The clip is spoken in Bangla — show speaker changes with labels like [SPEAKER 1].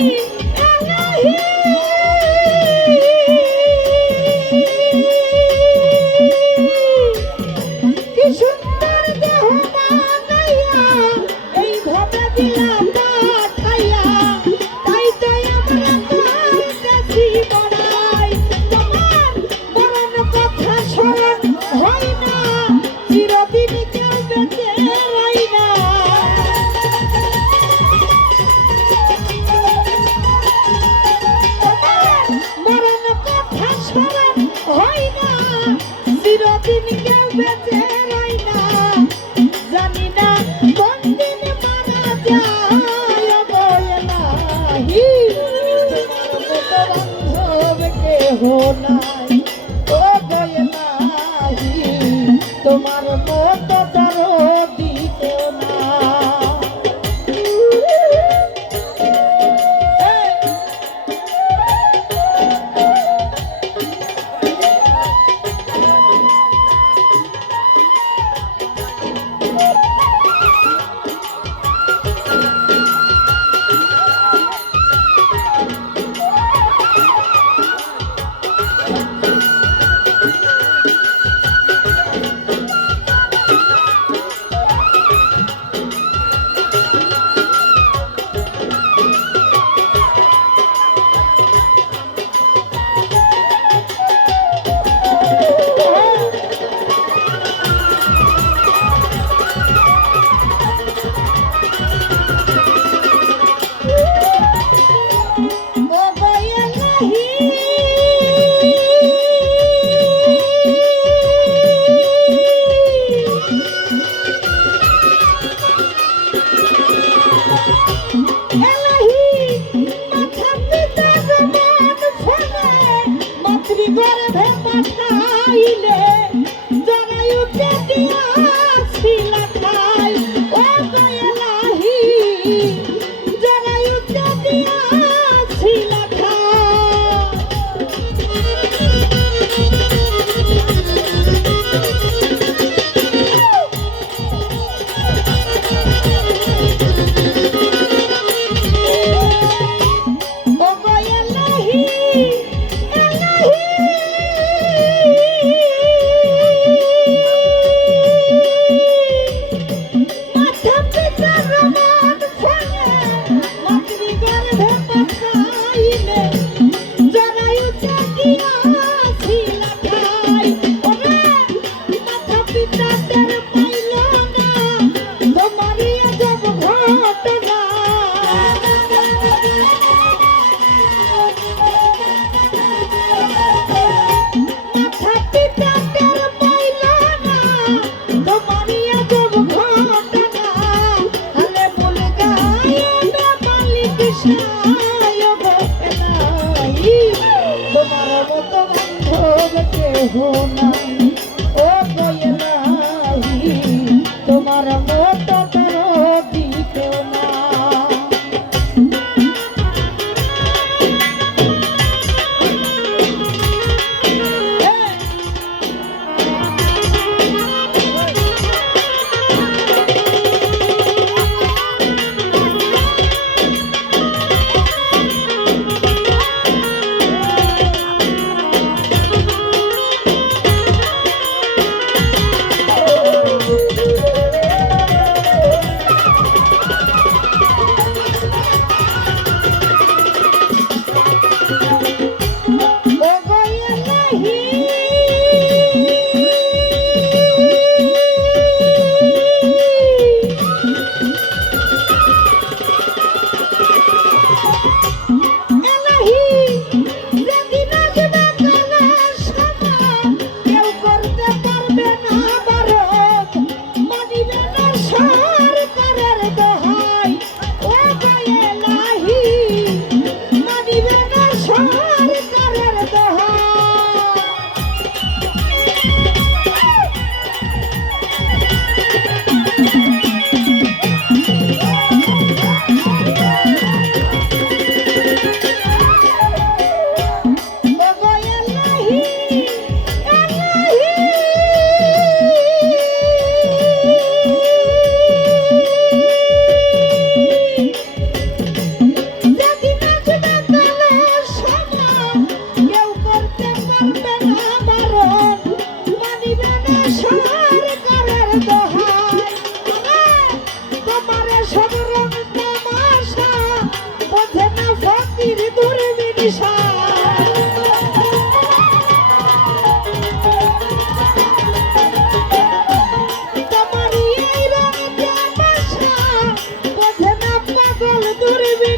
[SPEAKER 1] Yay! চিরদিন কেউ বেঁচে রই না। জানি না কোন দিন মারা যায় বয়লাহি তোমার মতো বান্ধব কেহ কেহ নাই। Try it.